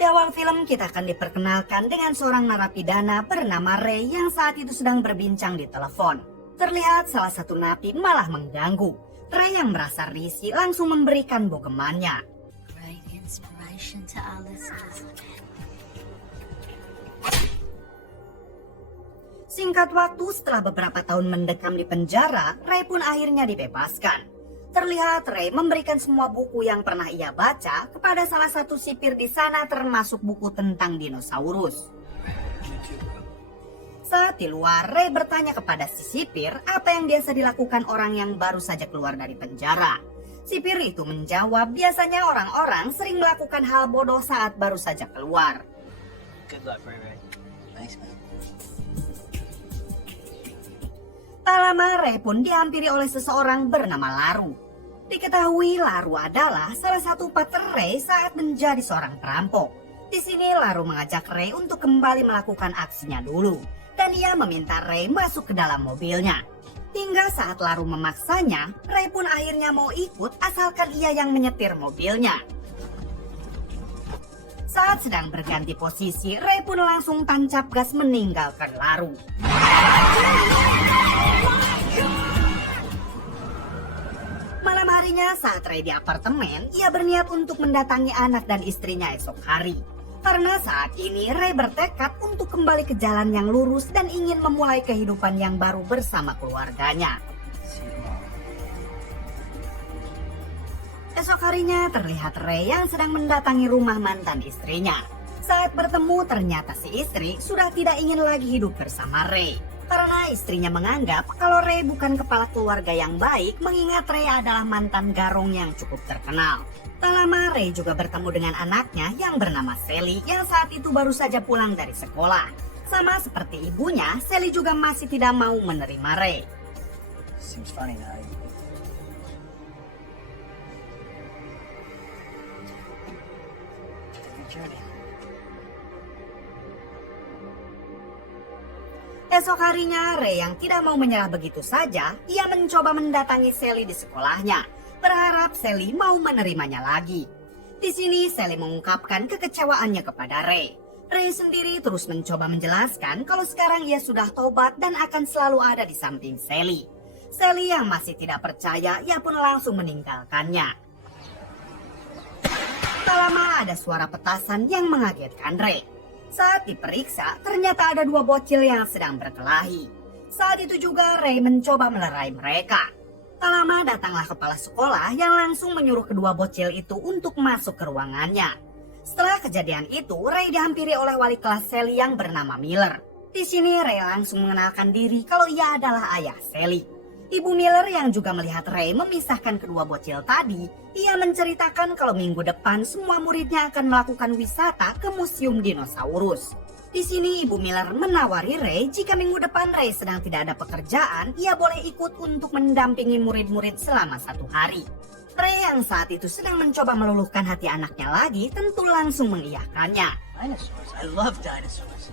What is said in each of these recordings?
Di awal film kita akan diperkenalkan dengan seorang narapidana bernama Ray yang saat itu sedang berbincang di telepon. Terlihat salah satu napi malah mengganggu. Ray yang merasa risih langsung memberikan bogemannya. Great inspiration to our listeners. Singkat waktu setelah beberapa tahun mendekam di penjara, Ray pun akhirnya dibebaskan. Terlihat Ray memberikan semua buku yang pernah ia baca kepada salah satu sipir di sana, termasuk buku tentang dinosaurus. Saat di luar, Ray bertanya kepada si sipir apa yang biasa dilakukan orang yang baru saja keluar dari penjara. Sipir itu menjawab biasanya orang-orang sering melakukan hal bodoh saat baru saja keluar. Good luck, Ray. Thanks, man. Tak lama Ray pun dihampiri oleh seseorang bernama Laru. Diketahui Laru adalah salah satu partner Ray saat menjadi seorang perampok. Di sini Laru mengajak Ray untuk kembali melakukan aksinya dulu, dan ia meminta Ray masuk ke dalam mobilnya. Hingga saat Laru memaksanya, Ray pun akhirnya mau ikut asalkan ia yang menyetir mobilnya. Saat sedang berganti posisi, Ray pun langsung tancap gas meninggalkan Laru. Malam harinya saat Ray di apartemen, ia berniat untuk mendatangi anak dan istrinya esok hari. Karena saat ini Ray bertekad untuk kembali ke jalan yang lurus dan ingin memulai kehidupan yang baru bersama keluarganya. Esok harinya terlihat Ray yang sedang mendatangi rumah mantan istrinya. Saat bertemu ternyata si istri sudah tidak ingin lagi hidup bersama Ray. Karena istrinya menganggap kalau Ray bukan kepala keluarga yang baik, mengingat Ray adalah mantan garong yang cukup terkenal. Tak lama Ray juga bertemu dengan anaknya yang bernama Sally yang saat itu baru saja pulang dari sekolah. Sama seperti ibunya, Sally juga masih tidak mau menerima Ray. Seems funny now. Esok harinya, Ray yang tidak mau menyerah begitu saja, ia mencoba mendatangi Sally di sekolahnya, berharap Sally mau menerimanya lagi. Di sini Sally mengungkapkan kekecewaannya kepada Ray. Ray sendiri terus mencoba menjelaskan kalau sekarang ia sudah tobat dan akan selalu ada di samping Sally. Sally yang masih tidak percaya, ia pun langsung meninggalkannya. Tak lama ada suara petasan yang mengagetkan Ray. Saat diperiksa, ternyata ada dua bocil yang sedang berkelahi. Saat itu juga Ray mencoba melerai mereka. Tak lama datanglah kepala sekolah yang langsung menyuruh kedua bocil itu untuk masuk ke ruangannya. Setelah kejadian itu, Ray dihampiri oleh wali kelas Sally yang bernama Miller. Di sini Ray langsung mengenalkan diri kalau ia adalah ayah Sally. Ibu Miller yang juga melihat Ray memisahkan kedua bocil tadi, ia menceritakan kalau minggu depan semua muridnya akan melakukan wisata ke Museum Dinosaurus. Di sini Ibu Miller menawari Ray jika minggu depan Ray sedang tidak ada pekerjaan, ia boleh ikut untuk mendampingi murid-murid selama 1 hari. Ray yang saat itu sedang mencoba meluluhkan hati anaknya lagi tentu langsung mengiyakannya. Dinosaurs. I love dinosaurs.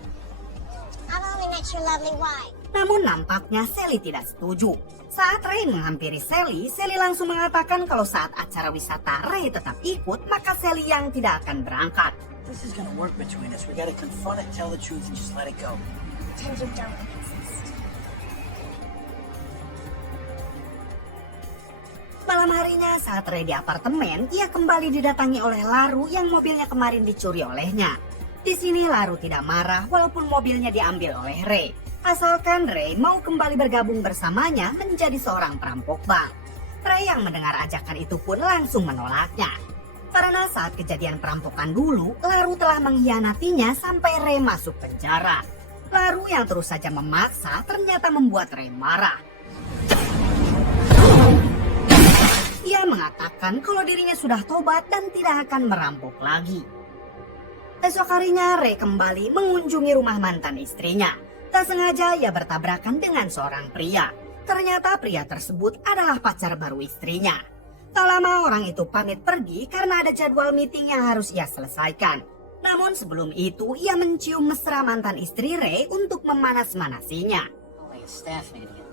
I've only met your lovely wife. Namun nampaknya Sally tidak setuju. Saat Ray menghampiri Sally, Sally langsung mengatakan kalau saat acara wisata Ray tetap ikut, maka Sally yang tidak akan berangkat. This is gonna work between us. We gotta confront it, tell the truth, and just let it go. Pretend you don't exist. Malam harinya saat Ray di apartemen, ia kembali didatangi oleh Laru yang mobilnya kemarin dicuri olehnya. Di sini Laru tidak marah walaupun mobilnya diambil oleh Ray. Asalkan Ray mau kembali bergabung bersamanya menjadi seorang perampok bank. Ray yang mendengar ajakan itu pun langsung menolaknya. Karena saat kejadian perampokan dulu, Laru telah mengkhianatinya sampai Ray masuk penjara. Laru yang terus saja memaksa ternyata membuat Ray marah. Ia mengatakan kalau dirinya sudah tobat dan tidak akan merampok lagi. Esok harinya Ray kembali mengunjungi rumah mantan istrinya. Tak sengaja ia bertabrakan dengan seorang pria. Ternyata pria tersebut adalah pacar baru istrinya. Tak lama orang itu pamit pergi karena ada jadwal meeting yang harus ia selesaikan. Namun sebelum itu ia mencium mesra mantan istri Ray untuk memanas-manasinya. Like a staff meeting at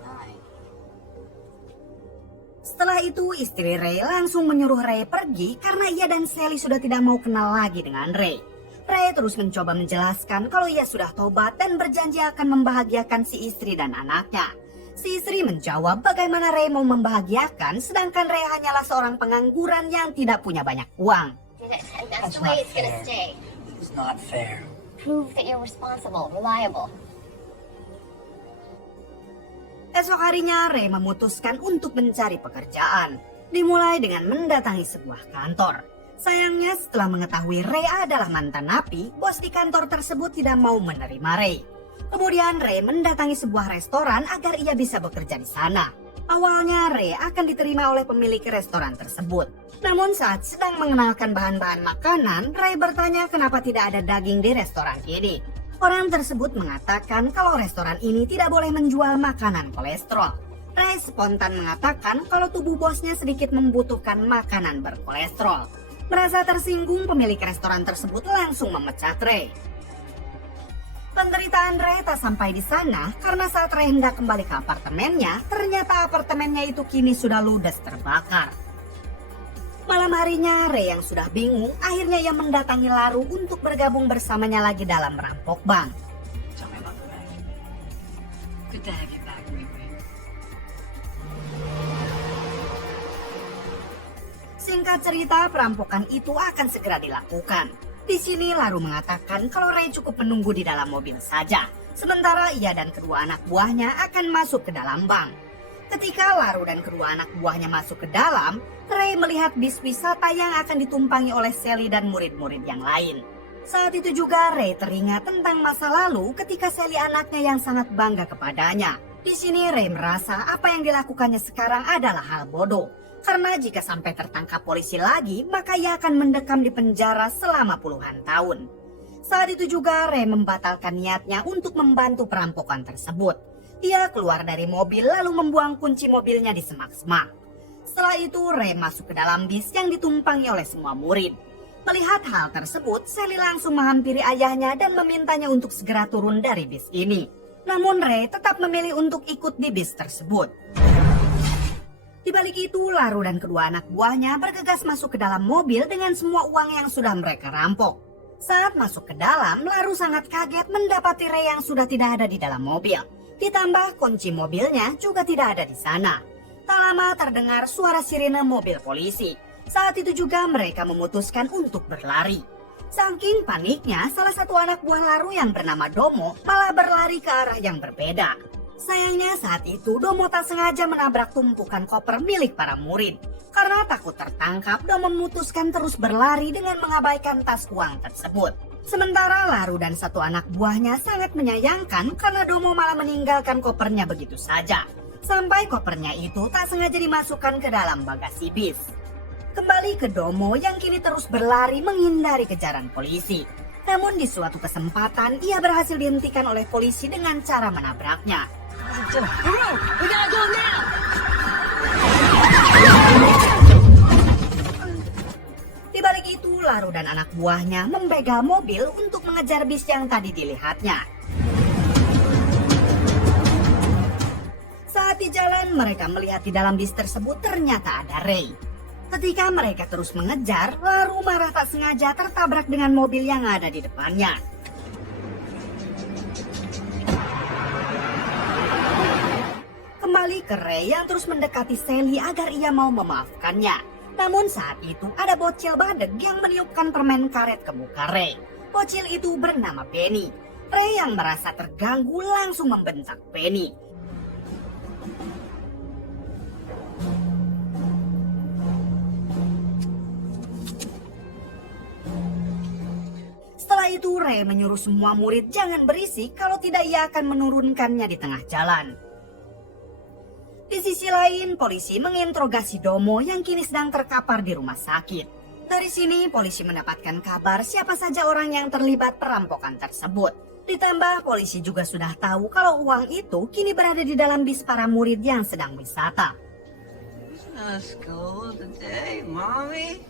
9. Setelah itu istri Ray langsung menyuruh Ray pergi karena ia dan Sally sudah tidak mau kenal lagi dengan Ray. Ray terus mencoba menjelaskan kalau ia sudah tobat dan berjanji akan membahagiakan si istri dan anaknya. Si istri menjawab bagaimana Ray mau membahagiakan sedangkan Ray hanyalah seorang pengangguran yang tidak punya banyak uang. And That's that's the way not it's gonna fair. stay. It's not fair. Prove that you're responsible, reliable. Esok harinya Ray memutuskan untuk mencari pekerjaan. Dimulai dengan mendatangi sebuah kantor. Sayangnya setelah mengetahui Ray adalah mantan napi, bos di kantor tersebut tidak mau menerima Ray. Kemudian Ray mendatangi sebuah restoran agar ia bisa bekerja di sana. Awalnya Ray akan diterima oleh pemilik restoran tersebut. Namun saat sedang mengenalkan bahan-bahan makanan, Ray bertanya kenapa tidak ada daging di restoran ini. Orang tersebut mengatakan kalau restoran ini tidak boleh menjual makanan kolesterol. Ray spontan mengatakan kalau tubuh bosnya sedikit membutuhkan makanan berkolesterol. Merasa tersinggung, pemilik restoran tersebut langsung memecat Ray. Penderitaan Ray tak sampai di sana karena saat Ray hendak kembali ke apartemennya, ternyata apartemennya itu kini sudah ludes terbakar. Malam harinya, Ray yang sudah bingung, akhirnya ia mendatangi Laru untuk bergabung bersamanya lagi dalam merampok bank. Tell me about the bank. Good to have you back, Ray. Singkat cerita, perampokan itu akan segera dilakukan. Di sini Laru mengatakan kalau Ray cukup menunggu di dalam mobil saja, sementara ia dan kedua anak buahnya akan masuk ke dalam bank. Ketika Laru dan kedua anak buahnya masuk ke dalam, Ray melihat bis wisata yang akan ditumpangi oleh Sally dan murid-murid yang lain. Saat itu juga Ray teringat tentang masa lalu ketika Sally anaknya yang sangat bangga kepadanya. Di sini Ray merasa apa yang dilakukannya sekarang adalah hal bodoh. Karena jika sampai tertangkap polisi lagi, maka ia akan mendekam di penjara selama puluhan tahun. Saat itu juga Ray membatalkan niatnya untuk membantu perampokan tersebut. Ia keluar dari mobil lalu membuang kunci mobilnya di semak-semak. Setelah itu Ray masuk ke dalam bis yang ditumpangi oleh semua murid. Melihat hal tersebut, Sally langsung menghampiri ayahnya dan memintanya untuk segera turun dari bis ini. Namun Ray tetap memilih untuk ikut di bis tersebut. Di balik itu, Laru dan kedua anak buahnya bergegas masuk ke dalam mobil dengan semua uang yang sudah mereka rampok. Saat masuk ke dalam, Laru sangat kaget mendapati Ray yang sudah tidak ada di dalam mobil. Ditambah kunci mobilnya juga tidak ada di sana. Tak lama terdengar suara sirene mobil polisi. Saat itu juga mereka memutuskan untuk berlari. Saking paniknya, salah satu anak buah Laru yang bernama Domo malah berlari ke arah yang berbeda. Sayangnya saat itu Domo tak sengaja menabrak tumpukan koper milik para murid. Karena takut tertangkap, Domo memutuskan terus berlari dengan mengabaikan tas uang tersebut. Sementara Laru dan satu anak buahnya sangat menyayangkan karena Domo malah meninggalkan kopernya begitu saja. Sampai kopernya itu tak sengaja dimasukkan ke dalam bagasi bis. Kembali ke Domo yang kini terus berlari menghindari kejaran polisi. Namun di suatu kesempatan ia berhasil dihentikan oleh polisi dengan cara menabraknya. We gotta go now! Di balik itu, Laru dan anak buahnya membegal mobil untuk mengejar bis yang tadi dilihatnya. Saat di jalan, mereka melihat di dalam bis tersebut ternyata ada Ray. Ketika mereka terus mengejar, Laru marah tak sengaja tertabrak dengan mobil yang ada di depannya. Kembali ke Ray yang terus mendekati Sally agar ia mau memaafkannya. Namun saat itu ada bocil badeg yang meniupkan permen karet ke muka Ray. Bocil itu bernama Penny. Ray yang merasa terganggu langsung membentak Penny. Setelah itu Ray menyuruh semua murid jangan berisik kalau tidak ia akan menurunkannya di tengah jalan. Di sisi lain, polisi menginterogasi Domo yang kini sedang terkapar di rumah sakit. Dari sini, polisi mendapatkan kabar siapa saja orang yang terlibat perampokan tersebut. Ditambah, polisi juga sudah tahu kalau uang itu kini berada di dalam bis para murid yang sedang wisata. It's not school today, Mommy.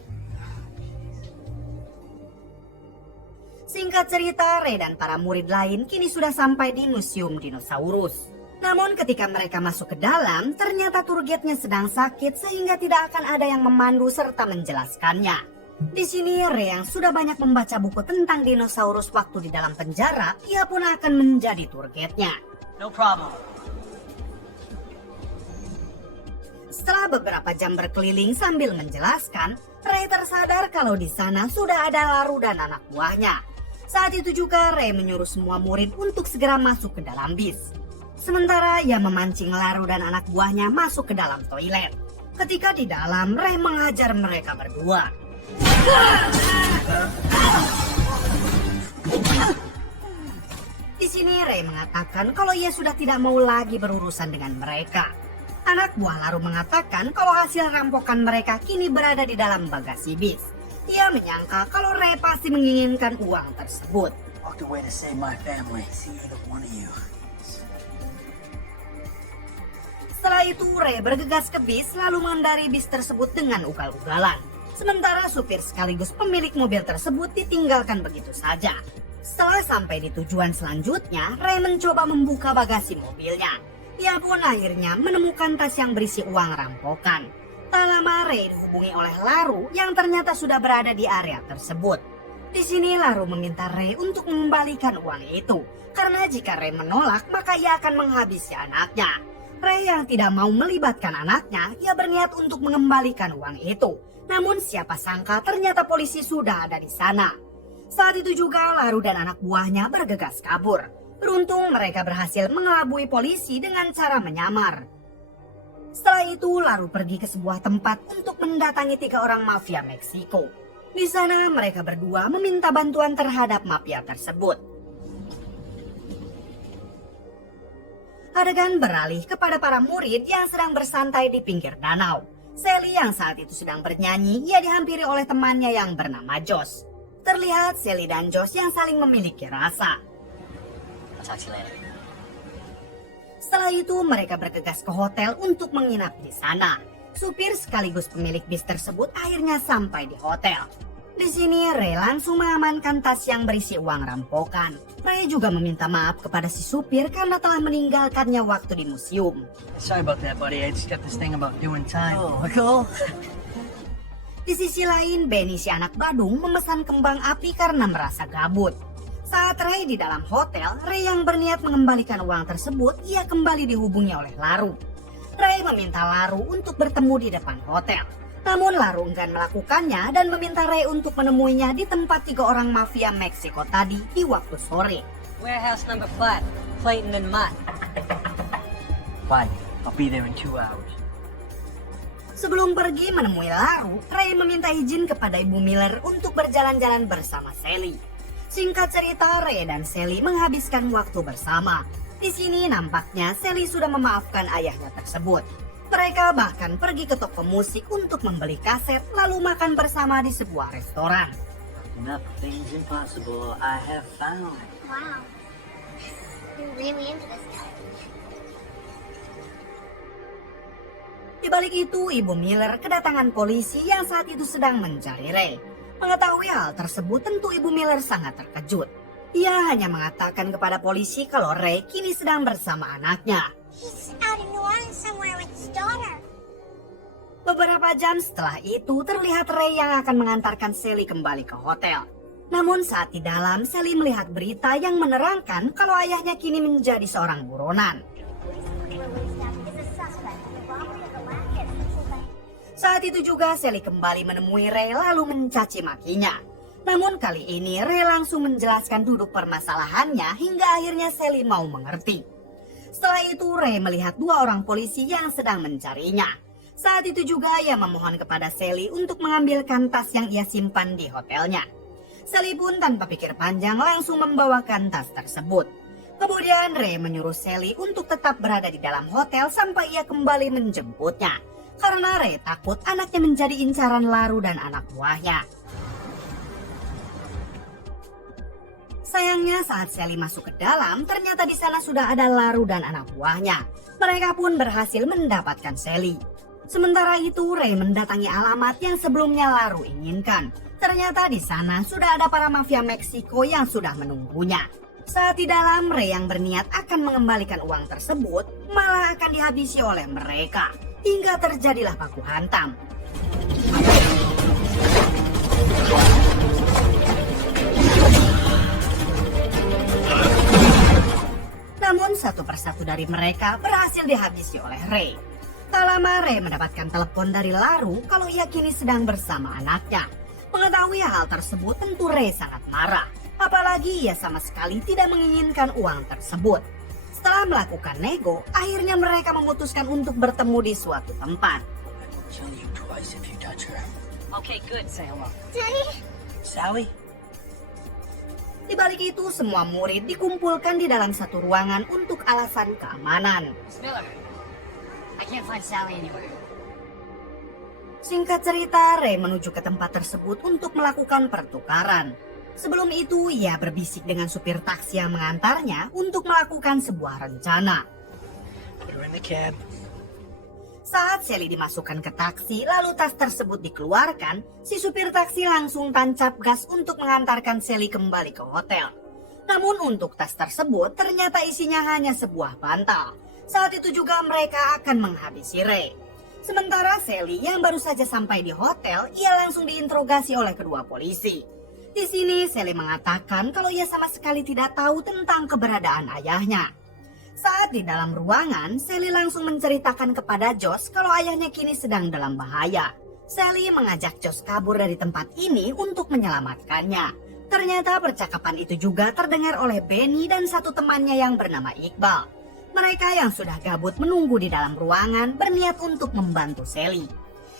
Singkat cerita, Ray dan para murid lain kini sudah sampai di Museum Dinosaurus. Namun ketika mereka masuk ke dalam, ternyata tour guide-nya sedang sakit sehingga tidak akan ada yang memandu serta menjelaskannya. Di sini Ray yang sudah banyak membaca buku tentang dinosaurus waktu di dalam penjara, ia pun akan menjadi tour guide-nya. No problem. Setelah beberapa jam berkeliling sambil menjelaskan, Ray tersadar kalau di sana sudah ada Laru dan anak buahnya. Saat itu juga Ray menyuruh semua murid untuk segera masuk ke dalam bis. Sementara ia memancing Laru dan anak buahnya masuk ke dalam toilet. Ketika di dalam, Ray menghajar mereka berdua. Di sini Ray mengatakan kalau ia sudah tidak mau lagi berurusan dengan mereka. Anak buah Laru mengatakan kalau hasil rampokan mereka kini berada di dalam bagasi bis. Ia menyangka kalau Ray pasti menginginkan uang tersebut. Walked away to save my family. See either one of you. Setelah itu Ray bergegas ke bis lalu mengendari bis tersebut dengan ugal-ugalan. Sementara supir sekaligus pemilik mobil tersebut ditinggalkan begitu saja. Setelah sampai di tujuan selanjutnya, Ray mencoba membuka bagasi mobilnya. Ia pun akhirnya menemukan tas yang berisi uang rampokan. Tak lama Ray dihubungi oleh Laru yang ternyata sudah berada di area tersebut. Di sini Laru meminta Ray untuk mengembalikan uang itu. Karena jika Ray menolak maka ia akan menghabisi anaknya. Ray yang tidak mau melibatkan anaknya, ia berniat untuk mengembalikan uang itu. Namun siapa sangka ternyata polisi sudah ada di sana. Saat itu juga Laru dan anak buahnya bergegas kabur. Beruntung mereka berhasil mengelabui polisi dengan cara menyamar. Setelah itu Laru pergi ke sebuah tempat untuk mendatangi 3 orang mafia Meksiko. Di sana mereka berdua meminta bantuan terhadap mafia tersebut. Adegan beralih kepada para murid yang sedang bersantai di pinggir danau. Sally yang saat itu sedang bernyanyi, ia dihampiri oleh temannya yang bernama Josh. Terlihat Sally dan Josh yang saling memiliki rasa. I'll talk to you later. Setelah itu mereka bergegas ke hotel untuk menginap di sana. Supir sekaligus pemilik bis tersebut akhirnya sampai di hotel. Di sini Ray langsung mengamankan tas yang berisi uang rampokan. Ray juga meminta maaf kepada si supir karena telah meninggalkannya waktu di museum. Sorry about that, buddy. I just got this thing about doing time. Oh, cool. Di sisi lain, Benny si anak Badung memesan kembang api karena merasa gabut. Saat Ray di dalam hotel, Ray yang berniat mengembalikan uang tersebut, ia kembali dihubungi oleh Laru. Ray meminta Laru untuk bertemu di depan hotel. Namun Laru enggan melakukannya dan meminta Ray untuk menemuinya di tempat 3 orang mafia Meksiko tadi di waktu sore. Warehouse number 5, Clayton and Mutt. Fine. I'll be there in 2 hours. Sebelum pergi menemui Laru, Ray meminta izin kepada Ibu Miller untuk berjalan-jalan bersama Sally. Singkat cerita, Ray dan Sally menghabiskan waktu bersama. Di sini nampaknya Sally sudah memaafkan ayahnya tersebut. Mereka bahkan pergi ke toko musik untuk membeli kaset lalu makan bersama di sebuah restoran. Nothing's impossible. I have found. Wow. You're really into this guy. Di balik itu, Ibu Miller kedatangan polisi yang saat itu sedang mencari Ray. Mengetahui hal tersebut, tentu Ibu Miller sangat terkejut. Ia hanya mengatakan kepada polisi kalau Ray kini sedang bersama anaknya. He's out in New Orleans somewhere with his daughter. Beberapa jam setelah itu, terlihat Ray yang akan mengantarkan Sally kembali ke hotel. Namun saat di dalam, Sally melihat berita yang menerangkan kalau ayahnya kini menjadi seorang buronan. Saat itu juga Sally kembali menemui Ray lalu mencaci makinya. Namun kali ini Ray langsung menjelaskan duduk permasalahannya hingga akhirnya Sally mau mengerti. Setelah itu Ray melihat 2 orang polisi yang sedang mencarinya. Saat itu juga ia memohon kepada Sally untuk mengambilkan tas yang ia simpan di hotelnya. Sally pun tanpa pikir panjang langsung membawakan tas tersebut. Kemudian Ray menyuruh Sally untuk tetap berada di dalam hotel sampai ia kembali menjemputnya. Karena Ray takut anaknya menjadi incaran Laru dan anak buahnya. Sayangnya saat Sally masuk ke dalam, ternyata di sana sudah ada Laru dan anak buahnya. Mereka pun berhasil mendapatkan Sally. Sementara itu Ray mendatangi alamat yang sebelumnya Laru inginkan. Ternyata di sana sudah ada para mafia Meksiko yang sudah menunggunya. Saat di dalam, Ray yang berniat akan mengembalikan uang tersebut malah akan dihabisi oleh mereka. Hingga terjadilah baku hantam. Namun satu persatu dari mereka berhasil dihabisi oleh Ray. Tak lama Ray mendapatkan telepon dari Laru kalau ia kini sedang bersama anaknya. Mengetahui hal tersebut tentu Ray sangat marah. Apalagi ia sama sekali tidak menginginkan uang tersebut. Setelah melakukan nego, akhirnya mereka memutuskan untuk bertemu di suatu tempat. I will kill you twice if you touch her. Okay, good. Say hello. Daddy? Sally? Di balik itu, semua murid dikumpulkan di dalam satu ruangan untuk alasan keamanan. Miss Miller, I can't find Sally anywhere. Singkat cerita, Ray menuju ke tempat tersebut untuk melakukan pertukaran. Sebelum itu, ia berbisik dengan supir taksi yang mengantarnya untuk melakukan sebuah rencana. Put her in the cab. Saat Sally dimasukkan ke taksi, lalu tas tersebut dikeluarkan, si supir taksi langsung tancap gas untuk mengantarkan Sally kembali ke hotel. Namun untuk tas tersebut, ternyata isinya hanya sebuah bantal. Saat itu juga mereka akan menghabisi Ray. Sementara Sally yang baru saja sampai di hotel, ia langsung diinterogasi oleh kedua polisi. Di sini Sally mengatakan kalau ia sama sekali tidak tahu tentang keberadaan ayahnya. Saat di dalam ruangan, Sally langsung menceritakan kepada Josh kalau ayahnya kini sedang dalam bahaya. Sally mengajak Josh kabur dari tempat ini untuk menyelamatkannya. Ternyata percakapan itu juga terdengar oleh Benny dan satu temannya yang bernama Iqbal. Mereka yang sudah gabut menunggu di dalam ruangan berniat untuk membantu Sally.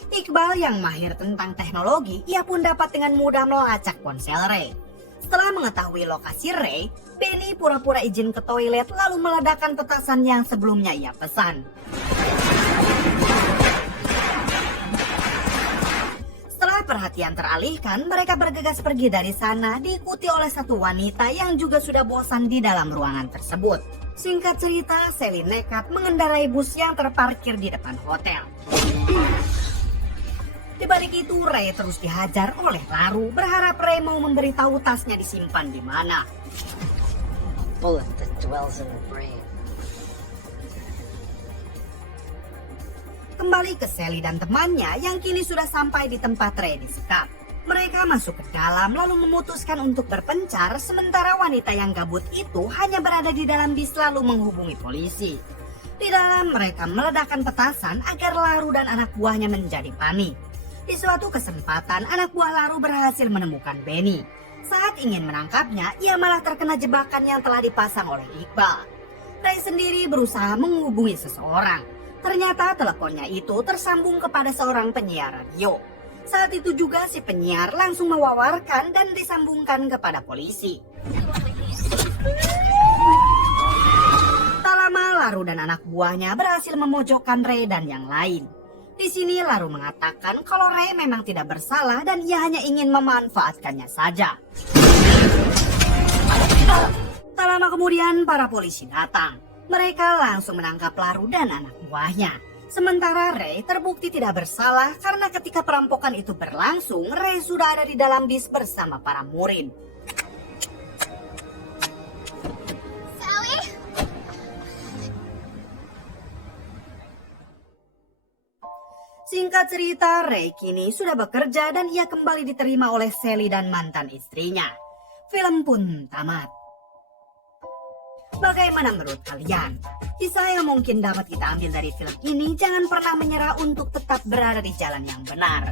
Iqbal yang mahir tentang teknologi, ia pun dapat dengan mudah melacak ponsel Ray. Setelah mengetahui lokasi Ray, Benny pura-pura izin ke toilet lalu meledakkan petasan yang sebelumnya ia pesan. Setelah perhatian teralihkan, mereka bergegas pergi dari sana diikuti oleh satu wanita yang juga sudah bosan di dalam ruangan tersebut. Singkat cerita, Sally nekat mengendarai bus yang terparkir di depan hotel. Di balik itu, Ray terus dihajar oleh Laru, berharap Ray mau memberitahu tasnya disimpan di mana. Bullet that dwells in the brain. Kembali ke Sally dan temannya yang kini sudah sampai di tempat Ray disekap. Mereka masuk ke dalam lalu memutuskan untuk berpencar, sementara wanita yang gabut itu hanya berada di dalam bis lalu menghubungi polisi. Di dalam mereka meledakkan petasan agar Laru dan anak buahnya menjadi panik. Di suatu kesempatan, anak buah Laru berhasil menemukan Benny. Saat ingin menangkapnya, ia malah terkena jebakan yang telah dipasang oleh Iqbal. Ray sendiri berusaha menghubungi seseorang. Ternyata teleponnya itu tersambung kepada seorang penyiar radio. Saat itu juga si penyiar langsung mewawarkan dan disambungkan kepada polisi. Tak lama, Laru dan anak buahnya berhasil memojokkan Ray dan yang lain. Di sini Laru mengatakan kalau Ray memang tidak bersalah dan ia hanya ingin memanfaatkannya saja. Tak lama kemudian para polisi datang. Mereka langsung menangkap Laru dan anak buahnya. Sementara Ray terbukti tidak bersalah karena ketika perampokan itu berlangsung, Ray sudah ada di dalam bis bersama para murid. Sally? Singkat cerita, Ray kini sudah bekerja dan ia kembali diterima oleh Sally dan mantan istrinya. Film pun tamat. Bagaimana menurut kalian? Kisah yang mungkin dapat kita ambil dari film ini, jangan pernah menyerah untuk tetap berada di jalan yang benar.